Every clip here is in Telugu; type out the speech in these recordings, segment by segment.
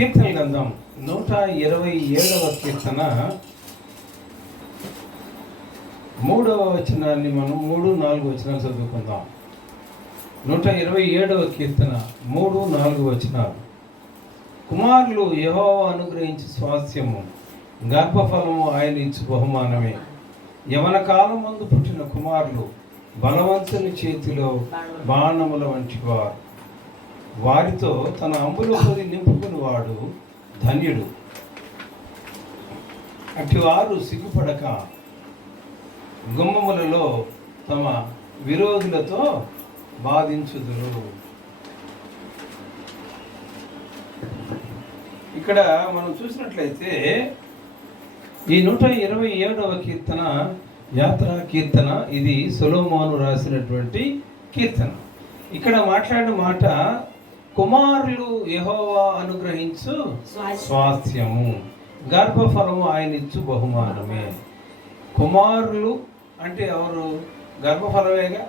కీర్తన గ్రంథం నూట ఇరవై ఏడవ కీర్తన. మూడవ వచనాన్ని మనం మూడు నాలుగు వచనాలు చదువుకుందాం. నూట ఇరవై ఏడవ కీర్తన మూడు నాలుగు వచనాలు. కుమారులు యహో అనుగ్రహించి స్వాస్థ్యము గర్భఫలము ఆయన ఇచ్చు బహుమానమే. యవన కాలం ముందు పుట్టిన కుమారులు బలవంతుని చేతిలో బాణముల వంటి వారితో తన అంబులో నింపుకుని వాడు ధన్యుడు. అటివారు సిగ్గుపడక గుమ్మములలో తమ విరోధులతో బాధించుదురు ఇక్కడ మనం చూసినట్లయితే ఈ నూట ఇరవై ఏడవ కీర్తన యాత్రా కీర్తన ఇది సులోమాను రాసినటువంటి కీర్తన. ఇక్కడ మాట్లాడిన మాట కుమారులు యెహోవా అనుగ్రహించు స్వాస్థ్యము గర్భఫలము ఆయన ఇచ్చు బహుమానమే. కుమారులు అంటే ఎవరు? గర్భఫలమేగా?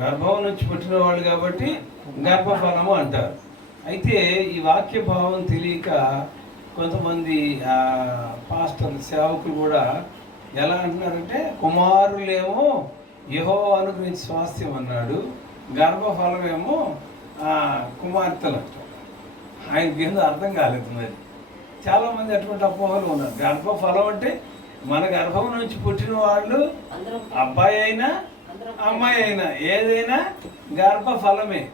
గర్భం నుంచి పుట్టిన వాళ్ళు కాబట్టి గర్భఫలము అంటారు. అయితే ఈ వాక్య భావం తెలియక కొంతమంది ఆ, పాస్టర్లు సేవకులు కూడా ఎలా అంటున్నారంటే కుమారులేమో యహో అనుగ్రహించి స్వాస్థ్యం అన్నాడు గర్భఫలమేమో కుమార్తెలు అంటారు ఆయనకి ఏందో అర్థం కాలేదు మరి. చాలామంది అటువంటి అపోహలు ఉన్నారు. గర్భఫలం అంటే మన గర్భం నుంచి పుట్టిన వాళ్ళు అబ్బాయి అయినా అమ్మాయి అయినా ఏదైనా గర్భఫలమే.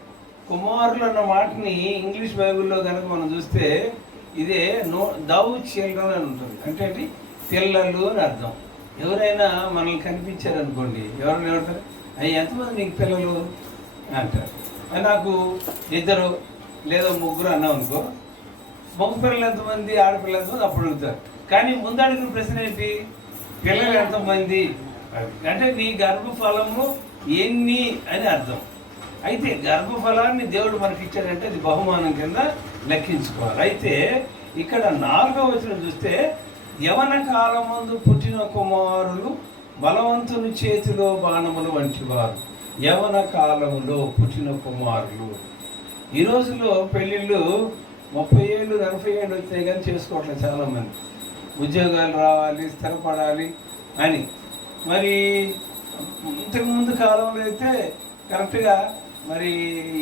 కుమారులు అన్న మాటని ఇంగ్లీష్ బైబిల్లో కనుక మనం చూస్తే ఇదే నో దౌ చిల్డ్రన్ అని ఉంటుంది. అంటే పిల్లలు అని అర్థం. ఎవరైనా మనల్ని కనిపించారనుకోండి ఎవరైనా ఏమంటారు అయ్యి ఎంతమంది నీకు పిల్లలు? అంటారు. "అయ్య, నాకు ఇద్దరు లేదా ముగ్గురు అన్నాం అనుకో. మగ పిల్లలు ఎంతమంది ఆడపిల్లలు ఎంతమంది అప్పుడు అడుగుతారు కానీ ముందు అడిగిన ప్రశ్న ఏంటి? పిల్లలు ఎంతమంది? అంటే నీ గర్భఫలము ఎన్ని అని అర్థం. అయితే గర్భఫలాన్ని దేవుడు మనకి ఇచ్చాడంటే అది బహుమానం కింద లెక్కించుకోవాలి. అయితే ఇక్కడ నాలుగో వచనం చూస్తే యవన కాలం పుట్టిన కుమారులు బలవంతుని చేతిలో బాణములు వంటివారు. యవన కాలంలో పుట్టిన కుమారులు. ఈ రోజుల్లో పెళ్ళిళ్ళు ముప్పై ఏళ్ళు నలభై ఏళ్ళు వచ్చాయి కానీ చేసుకోవట్లేదు చాలామంది. ఉద్యోగాలు రావాలి స్థిరపడాలి అని. మరి ఇంతకు ముందు కాలంలో అయితే కరెక్ట్గా మరి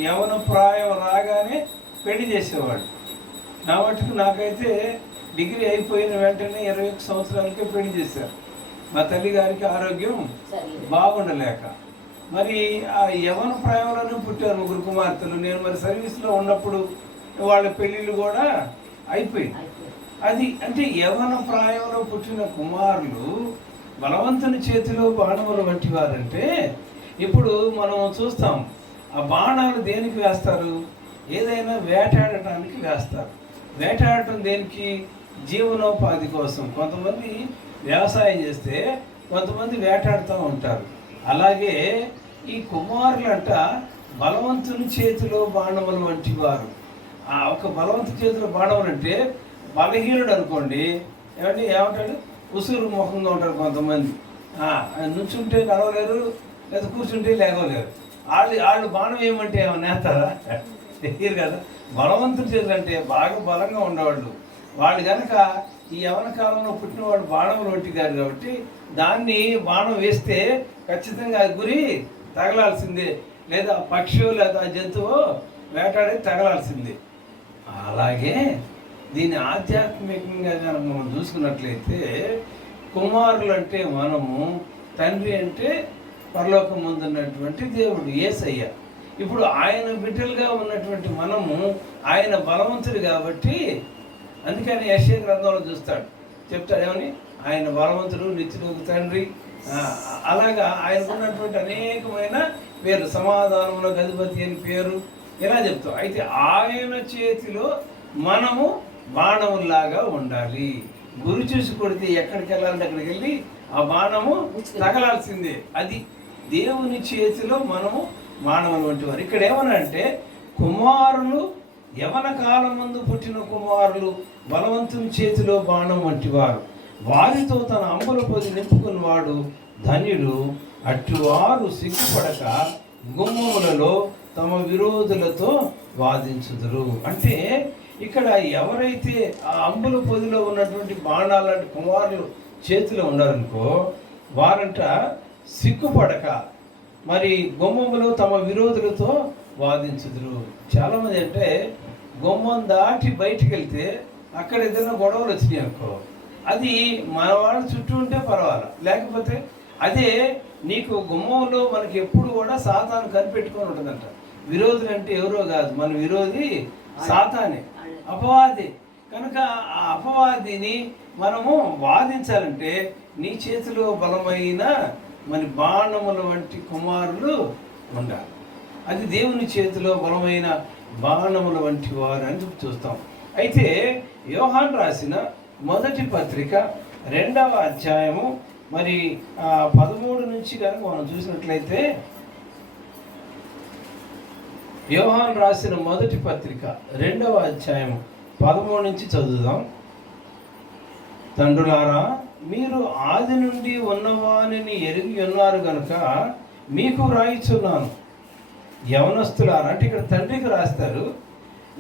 యవన ప్రాయం రాగానే పెళ్ళి చేసేవాడు నా మటుకు నాకైతే డిగ్రీ అయిపోయిన వెంటనే ఇరవై ఒక్క సంవత్సరాలకే పెళ్ళి చేశారు. మా తల్లి గారికి ఆరోగ్యం బాగుండలేక. మరి ఆ యవన ప్రాయంలోనే పుట్టారు ముగ్గురు కుమార్తెలు. నేను మరి సర్వీస్లో ఉన్నప్పుడు వాళ్ళ పెళ్ళిళ్ళు కూడా అయిపోయింది అది అంటే యవన ప్రాయంలో పుట్టిన కుమారులు బలవంతుని చేతిలో బాణములు వంటి వారంటే ఇప్పుడు మనం చూస్తాం ఆ బాణాలు దేనికి వేస్తారు? ఏదైనా వేటాడటానికి వేస్తారు. వేటాడటం దేనికి? జీవనోపాధి కోసం. కొంతమంది వ్యవసాయం చేస్తే కొంతమంది వేటాడుతూ ఉంటారు. అలాగే ఈ కుమారులంట బలవంతుని చేతిలో బాణములు వంటి వారు. ఆ ఒక బలవంతు చేతిలో బాణములు అంటే బలహీనుడు అనుకోండి. ఏమంటే ఏమంటాడు? ఉసురు ముఖంగా ఉంటారు కొంతమంది. నుంచుంటే నడవలేరు లేదా కూర్చుంటే లేవలేరు. వాళ్ళు వాళ్ళు బాణం ఏమంటే ఏమన్నా నేస్తారా తెలియదు కదా. బలవంతుడు చేతులు అంటే బాగా బలంగా ఉండేవాళ్ళు వాళ్ళు కనుక ఈ యవన కాలంలో పుట్టిన వాళ్ళు బాణములు గారు కాబట్టి దాన్ని బాణం వేస్తే ఖచ్చితంగా గురి తగలాల్సిందే. లేదా పక్షి లేదా జంతువు వేటాడి తగలాల్సిందే. అలాగే దీన్ని ఆధ్యాత్మికంగా కనుక మనం చూసుకున్నట్లయితే కుమారులు అంటే మనము తండ్రి అంటే పరలోకం ముందున్నటువంటి దేవుడు ఏసయ్య. ఇప్పుడు ఆయన బిడ్డలుగా ఉన్నటువంటి మనము ఆయన బలవంతుడు కాబట్టి అందుకని యశ్య గ్రంథంలో చూస్తాడు. చెప్తాడు ఏమని? ఆయన బలవంతుడు నిత్యుడు తండ్రి. అలాగా ఆయనకున్నటువంటి అనేకమైన పేరు సమాధానంలో గదిపతి అని పేరు ఇలా చెప్తాం అయితే ఆయన చేతిలో మనము బాణములాగా ఉండాలి. గురి చూసి కొడితే ఎక్కడికి వెళ్ళాలంటే అక్కడికి వెళ్ళి ఆ బాణము తగలాల్సిందే. అది దేవుని చేతిలో మనము మానవులు వంటి వారు ఇక్కడ ఏమనంటే కుమారులు యవన కాలం ముందు పుట్టిన కుమారులు బలవంతుని చేతిలో బాణం వంటివారు. వారితో తన అంబుల పొది నింపుకున్నవాడు ధన్యుడు. అట్టువారు సిగ్గుపడక గుమ్మములలో తమ విరోధులతో వాదించుదురు. అంటే ఇక్కడ ఎవరైతే ఆ అంబుల పొదిలో ఉన్నటువంటి బాణాలు లాంటి కుమారులు చేతిలో ఉన్నారనుకో వారంట సిగ్గుపడక మరి గుమ్మములో తమ విరోధులతో వాదించుదురు. చాలామంది అంటే గుమ్మం దాటి బయటికి వెళ్తే అక్కడ ఏదైనా గొడవలు వచ్చినాయి అనుకో అది మన వాళ్ళ చుట్టూ ఉంటే పర్వాలేదు లేకపోతే అదే నీకు గుమ్మంలో మనకి ఎప్పుడు కూడా సాతాను కనిపెట్టుకొని ఉంటుందంట. విరోధులు అంటే ఎవరో కాదు మన విరోధి సాతానే. అపవాది. కనుక ఆ అపవాదిని మనము వాదించాలంటే నీ చేతిలో బలమైన మన బాణముల వంటి కుమారులు ఉండాలి. అది దేవుని చేతిలో బలమైన బాణముల వంటి వారు అని చూస్తాం. అయితే యోహాన్ రాసిన మొదటి పత్రిక రెండవ అధ్యాయము. మరి పదమూడు నుంచి కనుక మనం చూసినట్లయితే యోహాన్ రాసిన మొదటి పత్రిక రెండవ అధ్యాయము. పదమూడు నుంచి చదువుదాం. తండ్రులారా మీరు ఆది నుండి ఉన్నవానిని ఎరిగి ఉన్నారు కనుక మీకు వ్రాయిచున్నాను. యవనస్తులారా అంటే ఇక్కడ తండ్రికి రాస్తారు.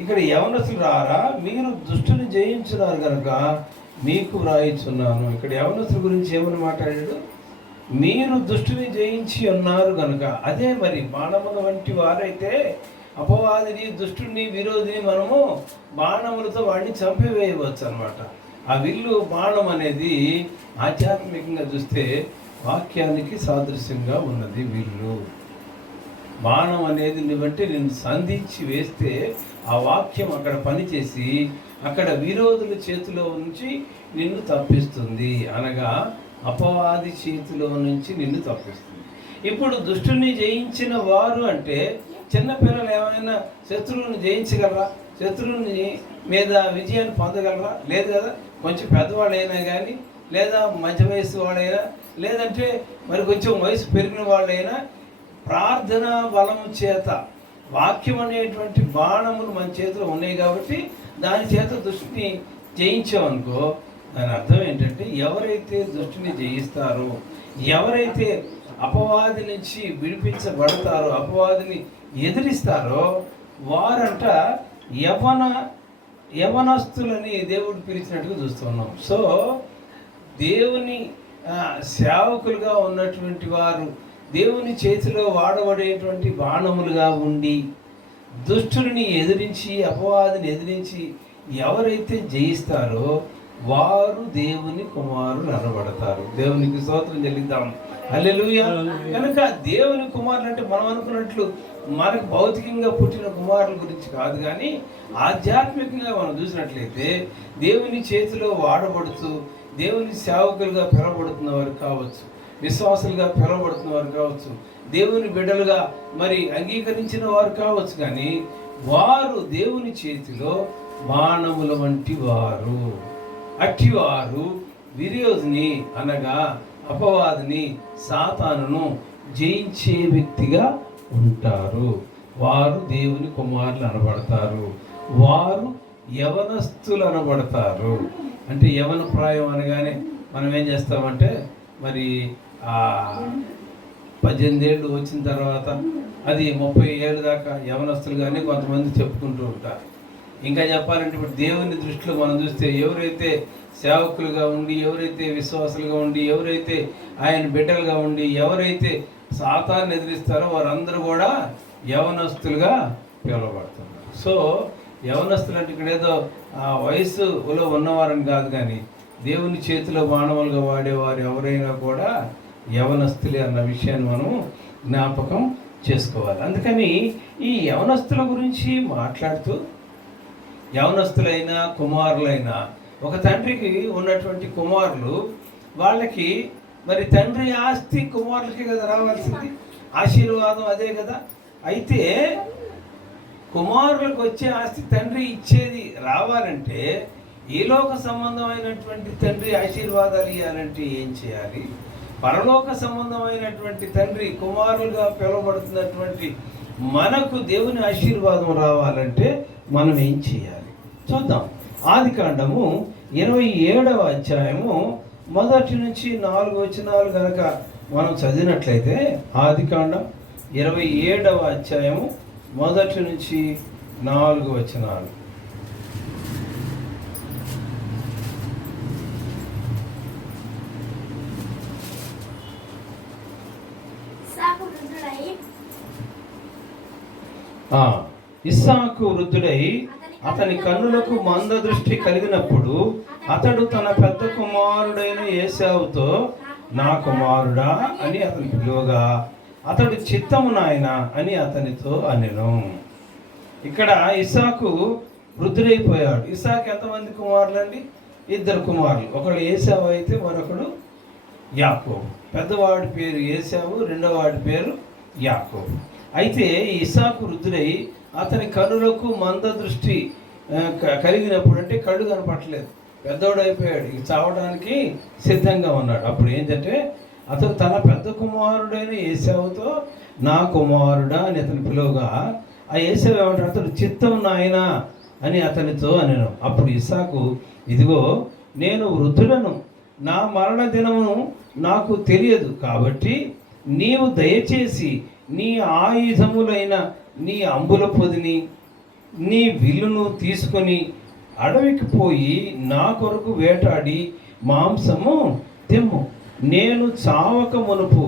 ఇక్కడ యవనస్తులు రారా మీరు దుష్టుని జయించున్నారు కనుక మీకు వ్రాయిచున్నాను. ఇక్కడ యవనస్తుల గురించి ఏమని మాట్లాడాడు? మీరు దుష్టుని జయించి ఉన్నారు కనుక. అదే మరి బాణముల వంటి వారైతే అపవాదిని దుష్టుని విరోధిని మనము బాణములతో వాడిని చంపివేయవచ్చు అనమాట ఆ విల్లు బాణం అనేది ఆధ్యాత్మికంగా చూస్తే వాక్యానికి సాదృశ్యంగా ఉన్నది విల్లు. బాణం అనేది నువ్వంటే నేను సంధించి వేస్తే ఆ వాక్యం అక్కడ పనిచేసి అక్కడ విరోధుల చేతిలో నుంచి నిన్ను తప్పిస్తుంది. అనగా అపవాది చేతిలో నుంచి నిన్ను తప్పిస్తుంది. ఇప్పుడు దుష్టుని జయించిన వారు అంటే చిన్నపిల్లలు ఏమైనా శత్రువుని జయించగలరా? శత్రువుని మీద విజయాన్ని పొందగలరా? లేదు కదా? కొంచెం పెద్దవాళ్ళైనా కానీ లేదా మధ్య వయసు వాడైనా లేదంటే మరి కొంచెం వయసు పెరిగిన వాళ్ళైనా ప్రార్థన బలం చేత వాక్యం అనేటువంటి బాణములు మన చేతిలో ఉన్నాయి కాబట్టి దాని చేత దృష్టిని జయించామనుకో దాని అర్థం ఏంటంటే ఎవరైతే దృష్టిని జయిస్తారో ఎవరైతే అపవాది నుంచి విడిపించబడతారో అపవాదిని ఎదిరిస్తారో వారంట యవన యవనస్తులని దేవుడు పిలిచినట్టుగా చూస్తున్నాం సో దేవుని సేవకులుగా ఉన్నటువంటి వారు దేవుని చేతిలో వాడబడేటువంటి బాణములుగా ఉండి దుష్టుని ఎదిరించి అపవాదిని ఎదిరించి ఎవరైతే జయిస్తారో వారు దేవుని కుమారులు అనబడతారు. దేవునికి స్తోత్రం చెల్లిద్దాం. హల్లెలూయా. కనుక దేవుని కుమారులు అంటే మనం అనుకున్నట్లు మనకు భౌతికంగా పుట్టిన కుమారుల గురించి కాదు కానీ ఆధ్యాత్మికంగా మనం చూసినట్లయితే దేవుని చేతిలో వాడబడుతూ దేవుని సేవకులుగా పిలవబడుతున్న వారు కావచ్చు. విశ్వాసులుగా పిలువబడుతున్న వారు కావచ్చు దేవుని బిడ్డలుగా మరి అంగీకరించిన వారు కావచ్చు కానీ వారు దేవుని చేతిలో బాణముల వంటి వారు. అట్టివారు విరోధిని అనగా అపవాదిని సాతానును జయించే వ్యక్తిగా ఉంటారు. వారు దేవుని కుమారులు అనబడతారు. వారు యవనస్తులు అనబడతారు. అంటే యవన ప్రాయం అనగానే మనం ఏం చేస్తామంటే మరి పద్దెనిమిది ఏళ్ళు వచ్చిన తర్వాత అది ముప్పై ఏళ్ళు దాకా యవనస్తులు కానీ కొంతమంది చెప్పుకుంటూ ఉంటారు. ఇంకా చెప్పాలంటే ఇప్పుడు దేవుని దృష్టిలో మనం చూస్తే ఎవరైతే సేవకులుగా ఉండి ఎవరైతే విశ్వాసులుగా ఉండి ఎవరైతే ఆయన బిడ్డలుగా ఉండి ఎవరైతే సాతాన్ని ఎదిరిస్తారో వారందరూ కూడా యవనస్తులుగా పిలువబడుతున్నారు. సో యవనస్తులు అంటే ఇక్కడ ఏదో ఆ వయసులో ఉన్నవారని కాదు కానీ దేవుని చేతిలో మానవులుగా వాడేవారు ఎవరైనా కూడా యవనస్తులే అన్న విషయాన్ని మనం జ్ఞాపకం చేసుకోవాలి. అందుకని ఈ యవనస్తుల గురించి మాట్లాడుతూ యవనస్తులైనా కుమారులైనా ఒక తండ్రికి ఉన్నటువంటి కుమారులు వాళ్ళకి మరి తండ్రి ఆస్తి కుమారులకి కదా రావాల్సింది. ఆశీర్వాదం అదే కదా. అయితే కుమారులకు వచ్చే ఆస్తి తండ్రి ఇచ్చేది రావాలంటే ఈలోక సంబంధమైనటువంటి తండ్రి ఆశీర్వాదాలు ఇవ్వాలంటే ఏం చేయాలి? పరలోక సంబంధమైనటువంటి తండ్రి కుమారులుగా పిలువబడుతున్నటువంటి మనకు దేవుని ఆశీర్వాదం రావాలంటే మనం ఏం చేయాలి? చూద్దాం. ఆది కాండము ఇరవై ఏడవ అధ్యాయము మొదటి నుంచి నాలుగు వచనాలు కనుక మనం చదివినట్లయితే ఆది కాండం ఇరవై ఏడవ అధ్యాయము మొదటి నుంచి నాలుగు వచనాలు ఆ, ఇస్సాకు వృద్ధుడై అతని కన్నులకు మంద దృష్టి కలిగినప్పుడు అతడు తన పెద్ద కుమారుడైన ఏసావుతో నా కుమారుడా అని అతని పిలువగా అతడు చిత్తము నాయన అని అతనితో అనెను. ఇక్కడ ఇసాకు వృద్ధుడైపోయాడు. ఇసాకు ఎంతమంది కుమారులండి? ఇద్దరు కుమారులు. ఒకడు ఏసావు అయితే మరొకడు యాకోబు. పెద్దవాడి పేరు ఏసావు రెండోవాడి పేరు యాకోబు. అయితే ఈ ఇసాకు వృద్ధుడై అతని కనులకు మంద దృష్టి క- కలిగినప్పుడు అంటే కళ్ళు కనపట్టలేదు పెద్దవాడు అయిపోయాడు ఇక చావడానికి సిద్ధంగా ఉన్నాడు. అప్పుడు ఏంటంటే అతను తన పెద్ద కుమారుడైన ఏసావుతో నా కుమారుడా అని అతను పిలువగా ఆ ఏసావు ఏమంటాడు? అతడు చిత్తం నాయన అని అతనితో అనను. అప్పుడు ఇసాకు ఇదిగో నేను వృద్ధుడను. నా మరణ దినమును నాకు తెలియదు. కాబట్టి నీవు దయచేసి నీ ఆయుధములైన నీ అంబుల పొదిని నీ విల్లును తీసుకొని అడవికి పోయి నా కొరకు వేటాడి మాంసము తెమ్ము. నేను చావక మునుపు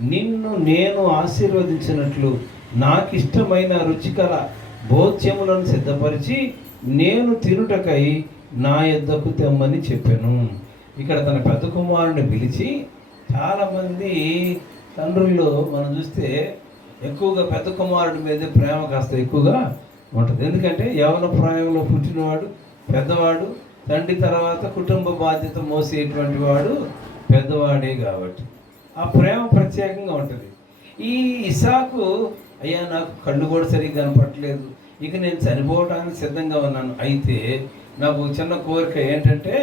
నిన్ను నేను ఆశీర్వదించినట్లు నాకిష్టమైన రుచికర భోజ్యములను సిద్ధపరిచి నేను తినుటకై నా యొద్దకు తెమ్మని చెప్పాను. ఇక్కడ తన పెద్ద కుమారుని పిలిచి చాలామంది తండ్రుల్లో మనం చూస్తే ఎక్కువగా పెద్ద కుమారుడి మీద ప్రేమ కాస్త ఎక్కువగా ఉంటుంది. ఎందుకంటే యవన ప్రాయంలో పుట్టినవాడు పెద్దవాడు తండ్రి తర్వాత కుటుంబ బాధ్యత మోసేటువంటి వాడు పెద్దవాడే కాబట్టి. ఆ ప్రేమ ప్రత్యేకంగా ఉంటుంది. ఈ ఇసాకు అయ్యా నాకు కళ్ళు కూడా సరిగ్గా కనపట్టలేదు ఇక నేను చనిపోవడానికి సిద్ధంగా ఉన్నాను. అయితే నాకు చిన్న కోరిక ఏంటంటే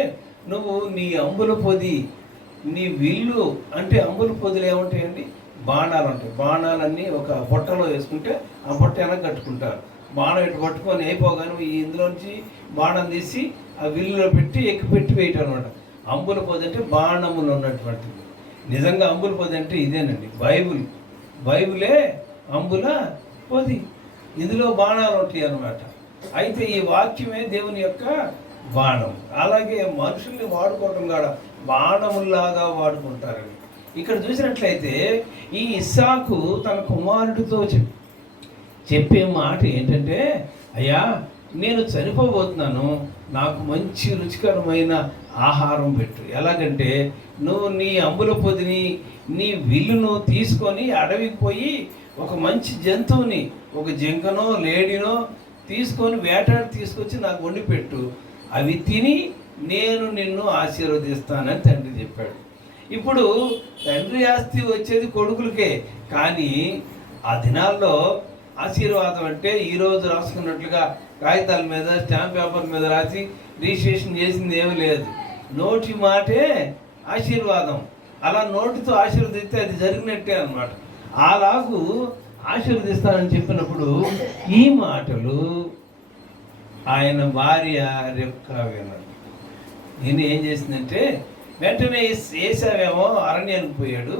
నువ్వు నీ అంబుల పొది నీ విల్లు అంటే అంబుల పొదులు ఏముంటాయండి? బాణాలు ఉంటాయి. బాణాలన్నీ ఒక బుట్టలో వేసుకుంటే ఆ బుట్ట వెనక కట్టుకుంటారు. బాణం ఇటు పట్టుకొని అయిపోగానే ఈ ఇందులోంచి బాణం తీసి ఆ విల్లులో పెట్టి ఎక్కి పెట్టి వేయటం అనమాట అంబుల పొది అంటే బాణములు ఉన్నటువంటిది నిజంగా అంబుల పొది అంటే ఇదేనండి. బైబుల్. బైబులే అంబుల పొది. ఇందులో బాణాలు ఉంటాయి అన్నమాట అయితే ఈ వాక్యమే దేవుని యొక్క బాణం. అలాగే మనుషుల్ని వాడుకోవటం కూడా బాణముల్లాగా వాడుకుంటారని. ఇక్కడ చూసినట్లయితే ఈ ఇస్సాకు తన కుమారుడితో చెప్ చెప్పే మాట ఏంటంటే అయ్యా నేను చనిపోబోతున్నాను. నాకు మంచి రుచికరమైన ఆహారం పెట్టు. ఎలాగంటే నువ్వు నీ అంబుల పొదిని నీ విల్లును తీసుకొని అడవికి పోయి ఒక మంచి జంతువుని ఒక జింకనో లేడినో తీసుకొని వేటాడి తీసుకొచ్చి నాకు వండి పెట్టు. అవి తిని నేను నిన్ను ఆశీర్వదిస్తానని తండ్రి చెప్పాడు. ఇప్పుడు తండ్రి ఆస్తి వచ్చేది కొడుకులకే కానీ ఆ దినాల్లో ఆశీర్వాదం అంటే ఈరోజు రాసుకున్నట్లుగా కాగితాల మీద స్టాంప్ పేపర్ మీద రాసి రిజిస్ట్రేషన్ చేసింది ఏమీ లేదు. నోటి మాటే ఆశీర్వాదం. అలా నోటితో ఆశీర్వదిస్తే అది జరిగినట్టే అన్నమాట. అలాగూ ఆశీర్వదిస్తానని చెప్పినప్పుడు ఈ మాటలు ఆయన భార్య రెక్క వినడు నేను ఏం చేసిందంటే వెంటనే ఏసావేమో అరణ్యానికి పోయాడు.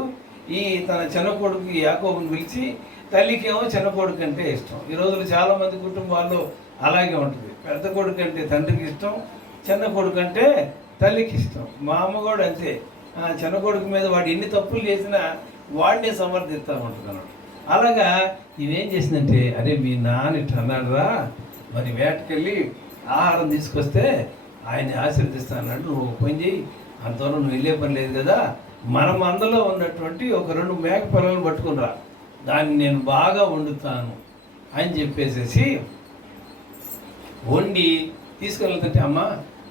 ఈ తన చిన్న కొడుకు యాకోబుని పిలిచి తల్లికేమో చిన్న కొడుకు అంటే ఇష్టం. ఈ రోజులు చాలామంది కుటుంబాల్లో అలాగే ఉంటుంది. పెద్ద కొడుకు అంటే తండ్రికి ఇష్టం చిన్న కొడుకు అంటే తల్లికి ఇష్టం. మా అమ్మ కూడా అంతే. చిన్న కొడుకు మీద వాడు ఎన్ని తప్పులు చేసినా వాడినే సమర్థిస్తా ఉంటుంది అన్నాడు అలాగా ఇవేం చేసిందంటే అరే మీ నాన్న ఇట్లా అన్నాడురా. మరి వేటకెళ్ళి ఆహారం తీసుకొస్తే ఆయన్ని ఆశీర్దిస్తానన్నాడు నువ్వు ఒక పని చేయి అంతవరకు నువ్వు వెళ్ళే పని లేదు కదా. మనం అందులో ఉన్నటువంటి ఒక రెండు మేక పిల్లలు పట్టుకుని దాన్ని నేను బాగా వండుతాను అని చెప్పేసేసి వండి తీసుకెళ్తుంటే అమ్మ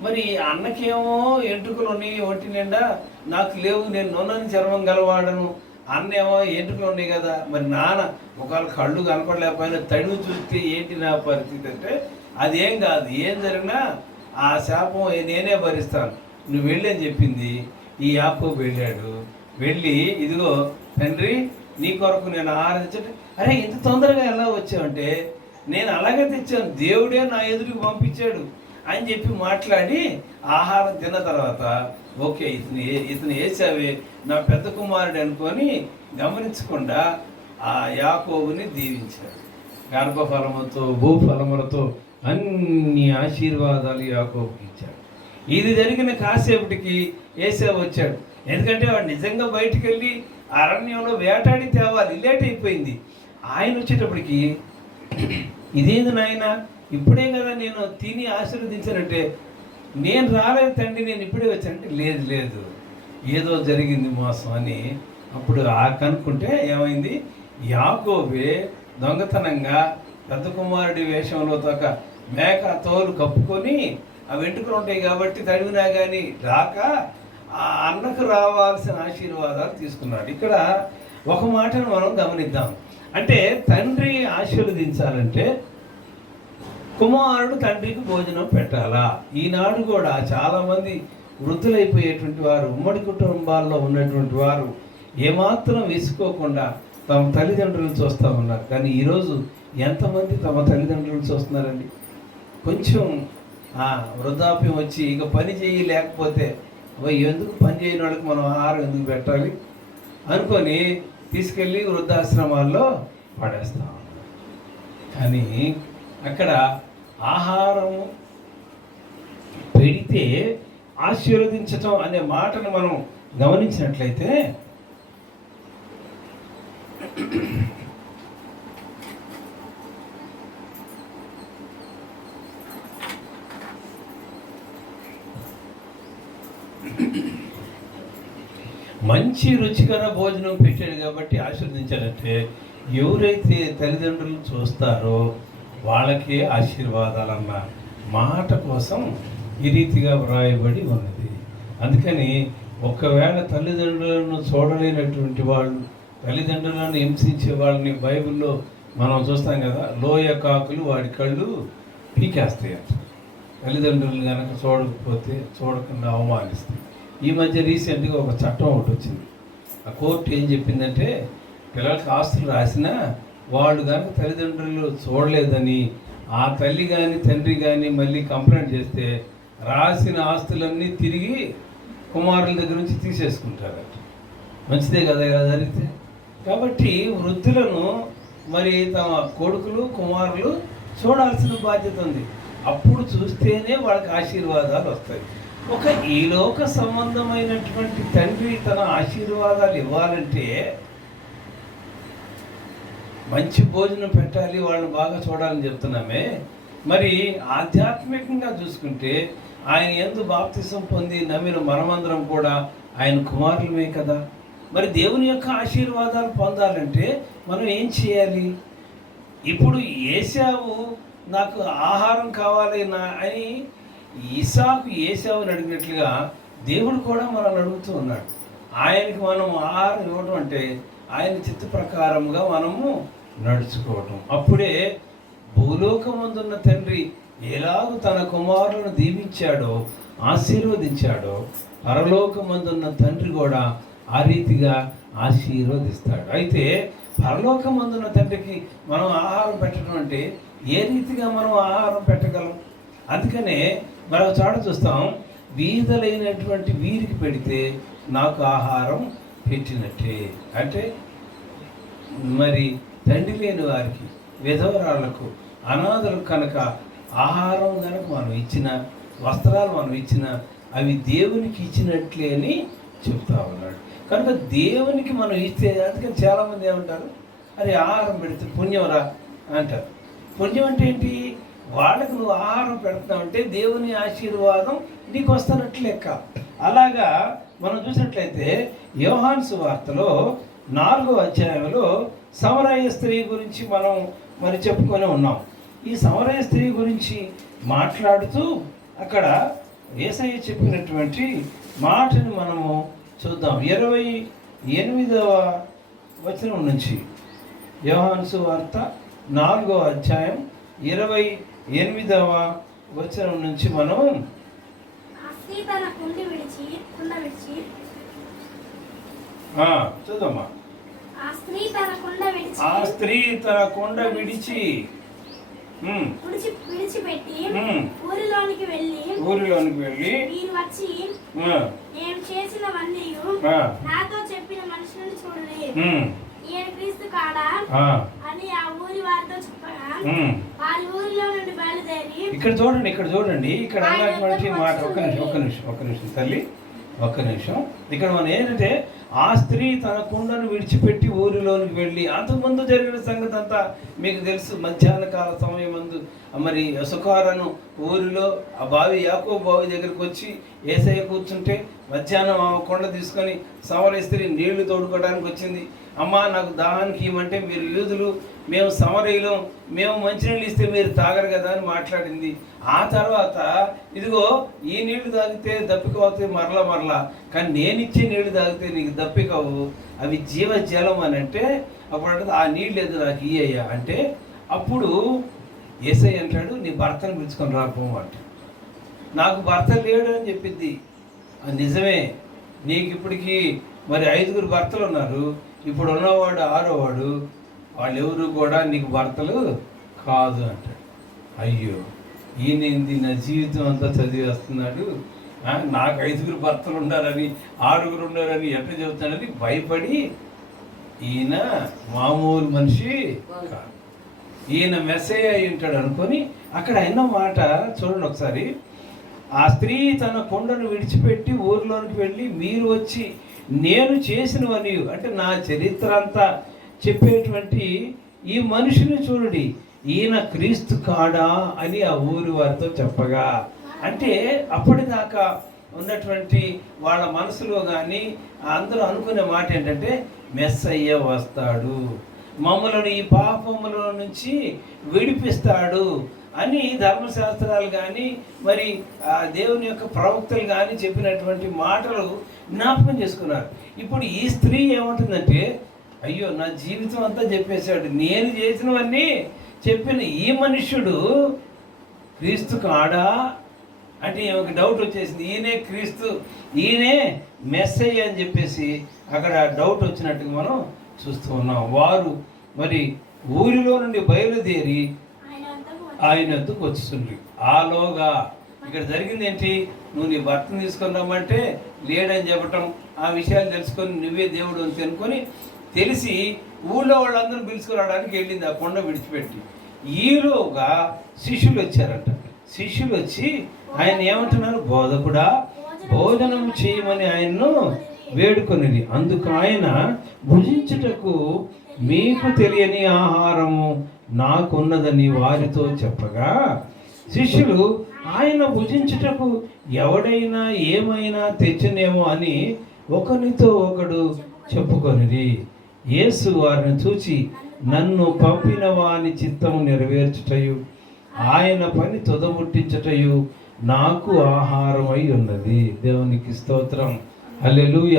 మరి అన్నకేమో ఎంట్రుకలు ఉన్నాయి ఒంటి నిండా. నాకు లేవు నేను నొన్నని చర్మం గలవాడను. అన్నేమో ఎంట్రుకలు ఉన్నాయి కదా? మరి నాన్న ఒకవేళ కళ్ళు కనపడలేకపోయినా తడివి చూస్తే ఏంటి నా పరిస్థితి అంటే అదేం కాదు. ఏం జరిగినా ఆ శాపం నేనే భరిస్తాను. నువ్వు వెళ్ళి అని చెప్పింది. ఈ యాప్కు వెళ్ళాడు. వెళ్ళి ఇదిగో తండ్రి నీ కొరకు నేను ఆరాధించండి అరే ఇంత తొందరగా ఎలా వచ్చావంటే నేను అలాగే తెచ్చాను. దేవుడే నా ఎదురుకి పంపించాడు. అని చెప్పి మాట్లాడి ఆహారం తిన్న తర్వాత ఓకే ఇతను ఇతను వేసావే నా పెద్ద కుమారుడు అనుకొని గమనించకుండా ఆ యాకోబుని దీవించాడు. గర్భఫలముతో భూఫలములతో అన్ని ఆశీర్వాదాలు యాకోబుకి ఇచ్చాడు. ఇది జరిగిన కాసేపటికి ఏసే వచ్చాడు. ఎందుకంటే వాడు నిజంగా బయటికి వెళ్ళి అరణ్యంలో వేటాడి తేవాలి లేట్ అయిపోయింది. ఆయన వచ్చేటప్పటికి ఇదేంది నాయన? ఇప్పుడే కదా నేను తిని ఆశీర్వదించానంటే నేను రాలేదు తండ్రి నేను ఇప్పుడే వచ్చానంటే లేదు లేదు. ఏదో జరిగింది మోసం అని అప్పుడు ఆ కనుక్కుంటే ఏమైంది? యాకోబే దొంగతనంగా పెద్ద కుమారుడి వేషంలో తొక మేక తోలు కప్పుకొని ఆ వెంట్రుకలు ఉంటాయి కాబట్టి తడివినా కానీ రాక ఆ అన్నకు రావాల్సిన ఆశీర్వాదాలు తీసుకున్నాడు. ఇక్కడ ఒక మాటను మనం గమనిద్దాం. అంటే తండ్రి ఆశీర్వదించాలంటే కుమారుడు తండ్రికి భోజనం పెట్టాలా? ఈనాడు కూడా చాలామంది వృద్ధులైపోయేటువంటి వారు ఉమ్మడి కుటుంబాల్లో ఉన్నటువంటి వారు ఏమాత్రం విసుకోకుండా తమ తల్లిదండ్రులు చూస్తూ ఉన్నారు. కానీ ఈరోజు ఎంతమంది తమ తల్లిదండ్రులు చూస్తున్నారండి? కొంచెం వృద్ధాప్యం వచ్చి ఇక పని చేయి లేకపోతే ఎందుకు పని చేయని వాళ్ళకి మనం ఆహారం ఎందుకు పెట్టాలి? అనుకొని తీసుకెళ్ళి వృద్ధాశ్రమాల్లో పడేస్తాం కానీ అక్కడ ఆహారం పెడితే ఆశీర్వదించటం అనే మాటను మనం గమనించినట్లయితే మంచి రుచికర భోజనం పెట్టాడు కాబట్టి ఆశీర్వదించాడంటే ఎవరైతే తల్లిదండ్రులు చూస్తారో వాళ్ళకే ఆశీర్వాదాలన్న మాట కోసం ఈ రీతిగా వ్రాయబడి ఉన్నది. అందుకని ఒకవేళ తల్లిదండ్రులను చూడలేనటువంటి వాళ్ళు తల్లిదండ్రులను హింసించే వాళ్ళని బైబిల్లో మనం చూస్తాం కదా లోయ కాకులు వాడి కళ్ళు పీకేస్తాయట తల్లిదండ్రులు కనుక చూడకపోతే చూడకుండా అవమానిస్తాయి. ఈ మధ్య రీసెంట్గా ఒక చట్టం ఒకటి వచ్చింది. ఆ కోర్టు ఏం చెప్పిందంటే పిల్లలకి ఆస్తులు రాసినా వాళ్ళు కనుక తల్లిదండ్రులు చూడలేదని ఆ తల్లి కానీ తండ్రి కానీ మళ్ళీ కంప్లైంట్ చేస్తే రాసిన ఆస్తులన్నీ తిరిగి కుమారుల దగ్గర నుంచి తీసేసుకుంటారట. మంచిదే కదా ఇలా జరిగితే? కాబట్టి వృద్ధులను మరి తమ కొడుకులు కుమారులు చూడాల్సిన బాధ్యత ఉంది. అప్పుడు చూస్తేనే వాళ్ళకి ఆశీర్వాదాలు వస్తాయి. ఒక ఈలోక సంబంధమైనటువంటి తండ్రి తన ఆశీర్వాదాలు ఇవ్వాలంటే మంచి భోజనం పెట్టాలి వాళ్ళని బాగా చూడాలని చెప్తున్నామే. మరి ఆధ్యాత్మికంగా చూసుకుంటే ఆయన ఎందు బాప్తిసం పొంది నమ్మిన మనమందరం కూడా ఆయన కుమారులమే కదా. మరి దేవుని యొక్క ఆశీర్వాదాలు పొందాలంటే మనం ఏం చేయాలి? ఇప్పుడు ఏసావు నాకు ఆహారం కావాలి నా అని ఇసాకు ఏసావుని అడిగినట్లుగా దేవుడు కూడా మనల్ని అడుగుతూ ఉన్నాడు. ఆయనకి మనం ఆహారం ఇవ్వడం అంటే ఆయన చిత్త ప్రకారముగా మనము నడుచుకోవటం. అప్పుడే భూలోకమందున్న తండ్రి ఎలాగూ తన కుమారులను దీవించాడో ఆశీర్వదించాడో పరలోకమందున్న తండ్రి కూడా ఆ రీతిగా ఆశీర్వదిస్తాడు. అయితే పరలోకమందున్న తండ్రికి మనం ఆహారం పెట్టడం అంటే ఏ రీతిగా మనం ఆహారం పెట్టగలం? అందుకనే మరొక చోట చూస్తాం. వీధలైనటువంటి వీరికి పెడితే నాకు ఆహారం పెట్టినట్టే. అంటే మరి తండ్రి లేని వారికి విధవరాళ్ళకు అనాథలు కనుక ఆహారం కనుక మనం ఇచ్చిన వస్త్రాలు మనం ఇచ్చిన అవి దేవునికి ఇచ్చినట్లే అని చెప్తా ఉన్నాడు. కనుక దేవునికి మనం ఇస్తే అందుకని చాలామంది ఏమంటారు? అరే ఆహారం పెడితే పుణ్యంరా అంటారు. పుణ్యం అంటే ఏంటి? వాళ్ళకు నువ్వు ఆహారం పెడుతున్నావంటే దేవుని ఆశీర్వాదం నీకు వస్తున్నట్లు లెక్క. అలాగా మనం చూసినట్లయితే యోహాన్స్ వార్తలో నాలుగో అధ్యాయంలో సమరయ స్త్రీ గురించి మనం మరి చెప్పుకొని ఉన్నాం. ఈ సమరయ స్త్రీ గురించి మాట్లాడుతూ అక్కడ ఏసయ్య చెప్పినటువంటి మాటని మనము చూద్దాం. ఇరవై ఎనిమిదవ వచనం నుంచి యోహాను సువార్త నాలుగో అధ్యాయం ఇరవై ఎనిమిదవ వచనం నుంచి మనం చూద్దామా? ఆ స్త్రీ తన కుండ విడిచి విడిచిపెట్టి ఊరిలోనికి వెళ్ళి ఊరిలోనికి వెళ్ళి మీరు వచ్చి నేను చేసినవన్నీ నాతో చెప్పిన మనుషులను చూడండి. ఉమ్, ఈయన క్రీస్తు కాడా? ఆ, అని ఆ ఊరి వారితో చెప్పగా. వారి ఊరిలో నుండి బయలుదేరి ఇక్కడ చూడండి ఇక్కడ చూడండి. ఇక్కడ మాట ఒక నిమిషం ఒక నిమిషం ఒక నిమిషం తల్లి. ఒక్క నిమిషం. ఇక్కడ మనం ఏంటంటే ఆ స్త్రీ తన కుండను విడిచిపెట్టి ఊరిలోనికి వెళ్ళి అంతకుముందు జరిగిన సంగతి అంతా మీకు తెలుసు. మధ్యాహ్న కాల సమయం ముందు మరి సుఖారను ఊరిలో ఆ బావి యాకో బావి దగ్గరికి వచ్చి ఏసయ్య కూర్చుంటే మధ్యాహ్నం ఆ కొండ తీసుకొని సవర స్త్రీ నీళ్ళు తోడుకోవడానికి వచ్చింది. అమ్మా నాకు దాహానికి ఇవ్వమంటే మీరు యూదులు మేము సమరయులం మేము మంచినీళ్ళు ఇస్తే మీరు తాగరు కదా అని మాట్లాడింది. ఆ తర్వాత ఇదిగో ఈ నీళ్ళు తాగితే దప్పిక మరలా మరలా. కానీ నేను ఇచ్చే నీళ్ళు తాగితే నీకు దప్పికవు అవి జీవజలం అని అంటే అప్పుడు అంటే ఆ నీళ్ళు ఏదో నాకు ఇయ్యయ్యా అంటే అప్పుడు ఏసై అంటాడు నీ భర్తను పిలుచుకొని రాపో అంట. నాకు భర్త లేడు అని చెప్పింది. అది నిజమే. నీకు ఇప్పటికీ మరి ఐదుగురు భర్తలు ఉన్నారు. ఇప్పుడు ఉన్నవాడు ఆరోవాడు వాళ్ళెవరు కూడా నీకు భర్తలు కాదు అంటాడు అయ్యో ఈయనేంది నా జీవితం అంతా చదివేస్తున్నాడు. వస్తున్నాడు నాకు ఐదుగురు భర్తలు ఉండాలని ఆరుగురు ఉండాలని ఎట్లా చెబుతాడని భయపడి ఈయన మామూలు మనిషి కాదు. ఈయన మెసేజ్ అయి ఉంటాడు అనుకొని అక్కడ అయిన మాట చూడండి ఒకసారి. ఆ స్త్రీ తన కొండను విడిచిపెట్టి ఊర్లోనికి వెళ్ళి మీరు వచ్చి నేను చేసినవని అంటే నా చరిత్ర అంతా చెప్పేటువంటి ఈ మనిషిని చూడండి. ఈయన క్రీస్తు కాడా అని ఆ ఊరి వారితో చెప్పగా. అంటే అప్పటిదాకా ఉన్నటువంటి వాళ్ళ మనసులో కానీ అందరూ అనుకునే మాట ఏంటంటే మెస్సయ్య వస్తాడు. మమ్మలను ఈ పాపముల నుంచి విడిపిస్తాడు. అని ధర్మశాస్త్రాలు కానీ మరి ఆ దేవుని యొక్క ప్రవక్తలు కానీ చెప్పినటువంటి మాటలు జ్ఞాపకం చేసుకున్నారు. ఇప్పుడు ఈ స్త్రీ ఏమంటుందంటే అయ్యో నా జీవితం అంతా చెప్పేశాడు. నేను చేసినవన్నీ చెప్పిన ఈ మనుష్యుడు క్రీస్తు కాడా అంటే ఒక డౌట్ వచ్చేసింది. ఈయనే క్రీస్తు ఈయనే మెస్సయ్య అని చెప్పేసి అక్కడ డౌట్ వచ్చినట్టుగా మనం చూస్తూ ఉన్నాం. వారు మరి ఊరిలో నుండి బయలుదేరి ఆయన వద్దకు వచ్చి ఆలోగా ఇక్కడ జరిగింది ఏంటి? నువ్వు నీ భర్తను తీసుకొని రమ్మంటే లేడని చెప్పటం. ఆ విషయాలు తెలుసుకొని నువ్వే దేవుడు అని అనుకొని తెలిసి ఊళ్ళో వాళ్ళందరూ పిలుచుకురావడానికి వెళ్ళింది ఆ కొండ విడిచిపెట్టి. ఈలోగా శిష్యులు వచ్చారంట. శిష్యులు వచ్చి ఆయన ఏమంటున్నారు? బోధకుడా భోజనం చేయమని ఆయన్ను వేడుకొనిది అందుకు ఆయన భుజించుటకు మీకు తెలియని ఆహారము నాకున్నదని వారితో చెప్పగా శిష్యులు ఆయన భుజించుటకు ఎవడైనా ఏమైనా తెచ్చనేమో అని ఒకరితో ఒకడు చెప్పుకొనిది యేసు వారిని చూచి నన్ను పంపిన వాని చిత్తము నెరవేర్చుటయు ఆయన పని తుదముట్టించుటయు నాకు ఆహారమై ఉన్నది. దేవునికి స్తోత్రం. హల్లెలూయ.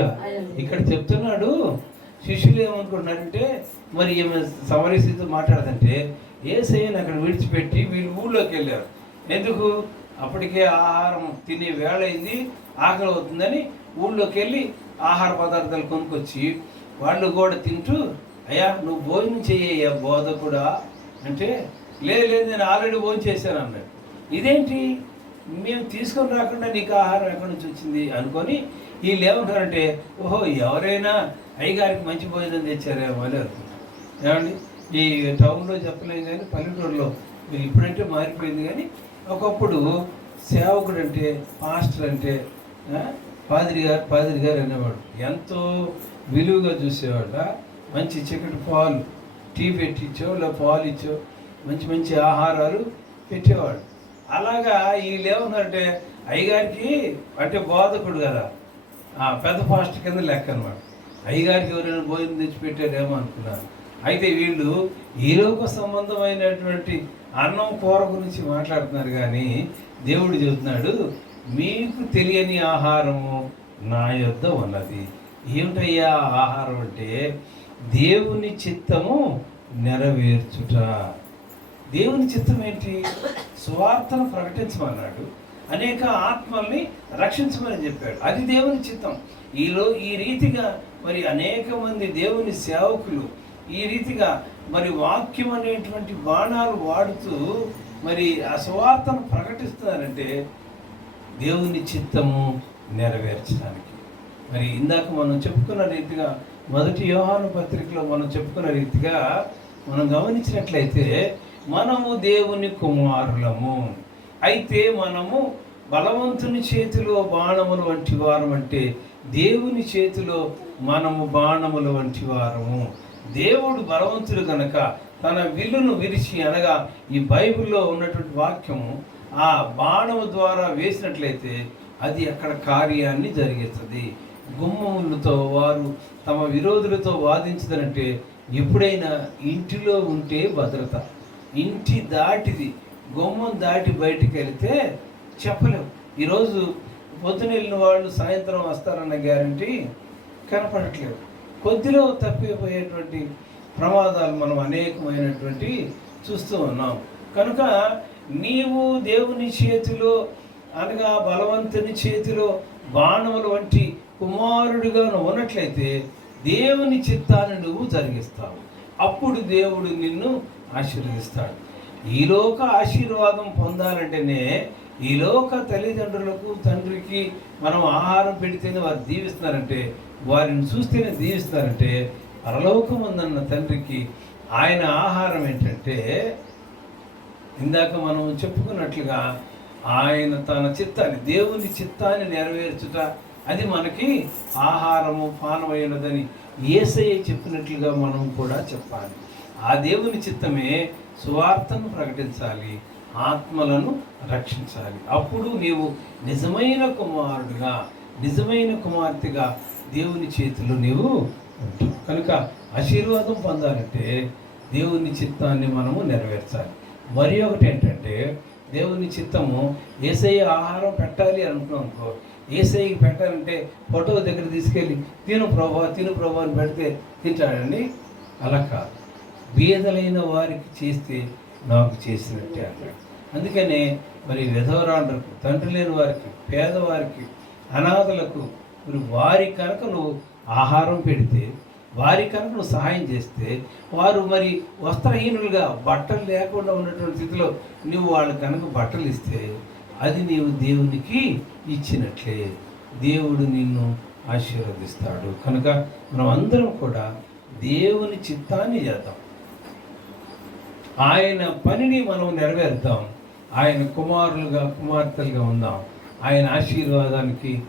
ఇక్కడ చెప్తున్నాడు శిష్యులు ఏమనుకుంటున్నారంటే మరి ఈమె సమరస్థితితో మాట్లాడదంటే ఏసయ్యని అక్కడ విడిచిపెట్టి వీళ్ళు ఊళ్ళోకి వెళ్ళారు. ఎందుకు? అప్పటికే ఆహారం తినే వేళ అయింది ఆకలి అవుతుందని ఊళ్ళోకి వెళ్ళి ఆహార పదార్థాలు కొనుక్కొచ్చి వాళ్ళు కూడా తింటూ అయ్యా నువ్వు భోజనం చెయ్యయ్యా బోధకుడా అంటే లేదు లేదు నేను ఆల్రెడీ భోజనం చేశాను అన్నాడు. ఇదేంటి? మేము తీసుకొని రాకుండా నీకు ఆహారం ఎక్కడి నుంచి వచ్చింది? అనుకొని వీళ్ళు ఏమంటారంటే ఓహో ఎవరైనా అయ్యగారికి మంచి భోజనం తెచ్చారేమో అని అనుకుంటారు ఏమండి? ఈ టౌన్లో చెప్పలేము కానీ పల్లెటూరులో మీరు ఇప్పుడంటే మారిపోయింది కానీ ఒకప్పుడు సేవకుడు అంటే పాస్టర్ అంటే పాదిరి గారు పాదిరి గారు అనేవాడు. ఎంతో విలువగా చూసేవాళ్ళ మంచి చికెన్ పాలు టీ పెట్టించో లేదా పాలు ఇచ్చో మంచి మంచి ఆహారాలు పెట్టేవాడు అలాగా వీళ్ళు ఏమన్నారంటే అయ్యగారికి అంటే బోధకుడు కదా. ఆ, పెద్ద పాస్ట్ కింద లెక్క అనమాట అయ్యగారికి ఎవరైనా భోజనం తెచ్చి పెట్టారేమో అనుకున్నారు. అయితే వీళ్ళు ఈరోకు సంబంధమైనటువంటి అన్నం కూర గురించి మాట్లాడుతున్నారు కానీ దేవుడు చెబుతున్నాడు మీకు తెలియని ఆహారము నా యొద్ద ఉన్నది. ఏమిటయ్యా ఆహారం అంటే? దేవుని చిత్తము నెరవేర్చుట. దేవుని చిత్తం ఏంటి సువార్తను ప్రకటించమన్నాడు. అనేక ఆత్మల్ని రక్షించమని చెప్పాడు. అది దేవుని చిత్తం. ఈలో ఈ రీతిగా మరి అనేక మంది దేవుని సేవకులు ఈ రీతిగా మరి వాక్యం అనేటువంటి బాణాలు వాడుతూ మరి ఆ సువార్తను ప్రకటిస్తున్నారంటే దేవుని చిత్తము నెరవేర్చడానికి. మరి ఇందాక మనం చెప్పుకున్న రీతిగా మొదటి యోహాను పత్రికలో మనం చెప్పుకున్న రీతిగా మనం గమనించినట్లయితే మనము దేవుని కుమారులము. అయితే మనము బలవంతుని చేతిలో బాణములు వంటి వారం అంటే దేవుని చేతిలో మనము బాణములు వంటి వారము. దేవుడు బలవంతుడు కనుక తన విల్లును విరిచి అనగా ఈ బైబిల్లో ఉన్నటువంటి వాక్యము ఆ బాణము ద్వారా వేసినట్లయితే అది అక్కడ కార్యాన్ని జరిగిస్తుంది గుమ్మములతో వారు తమ విరోధులతో వాదించదనంటే ఎప్పుడైనా ఇంటిలో ఉంటే భద్రత. ఇంటి దాటిది గుమ్మం దాటి బయటికి వెళితే చెప్పలేము ఈరోజు పొద్దున వెళ్ళిన వాళ్ళు సాయంత్రం వస్తారన్న గ్యారంటీ కనపడట్లేదు. కొద్దిలో తప్పిపోయేటువంటి ప్రమాదాలు మనం అనేకమైనటువంటి చూస్తూ ఉన్నాం. కనుక నీవు దేవుని చేతిలో అనగా బలవంతుని చేతిలో బాణముల వంటి కుమారుడిగా నువ్వు ఉన్నట్లయితే దేవుని చిత్తాన్ని నువ్వు జరిగిస్తావు. అప్పుడు దేవుడు నిన్ను ఆశీర్వదిస్తాడు. ఈలోక ఆశీర్వాదం పొందాలంటేనే ఈలోక తల్లిదండ్రులకు తండ్రికి మనం ఆహారం పెడితేనే వారు దీవిస్తున్నారంటే వారిని చూస్తేనే దీవిస్తున్నారంటే పరలోకముందన్న తండ్రికి ఆయన ఆహారం ఏంటంటే ఇందాక మనం చెప్పుకున్నట్లుగా ఆయన తన చిత్తాన్ని దేవుని చిత్తాన్ని నెరవేర్చుట అది మనకి ఆహారము పానమైనదని ఏసయ్య చెప్పినట్లుగా మనం కూడా చెప్పాలి. ఆ దేవుని చిత్తమే సువార్తను ప్రకటించాలి ఆత్మలను రక్షించాలి. అప్పుడు నీవు నిజమైన కుమారుడిగా నిజమైన కుమార్తెగా దేవుని చేతిలో నీవు ఉంటావు. కనుక ఆశీర్వాదం పొందాలంటే దేవుని చిత్తాన్ని మనము నెరవేర్చాలి. మరి ఒకటి ఏంటంటే దేవుని చిత్తము ఏసై ఆహారం పెట్టాలి అనుకున్నాం అనుకో ఏసఐకి పెట్టాలంటే ఫోటో దగ్గర తీసుకెళ్ళి తిను ప్రభా తిను ప్రభా అని పెడితే తింటాడండి. అలా కాదు. బీదలైన వారికి చేస్తే నాకు చేసినట్టే అన్నాడు. అందుకనే మరి విధవరాండ్రకు తండ్రి లేని వారికి పేదవారికి అనాథలకు మరి వారి కనుక నువ్వు ఆహారం పెడితే వారి కనుక నువ్వు సహాయం చేస్తే వారు మరి వస్త్రహీనులుగా బట్టలు లేకుండా ఉన్నటువంటి స్థితిలో నువ్వు వాళ్ళకి కనుక బట్టలు ఇస్తే అది నీవు దేవునికి ఇచ్చినట్లే. దేవుడు నిన్ను ఆశీర్వదిస్తాడు. కనుక మనం అందరం కూడా దేవుని చిత్తాన్ని చేద్దాం. ఆయన పనిని మనం నెరవేరుద్దాం. ఆయన కుమారులుగా కుమార్తెలుగా ఉందాం. ఆయన ఆశీర్వాదానికి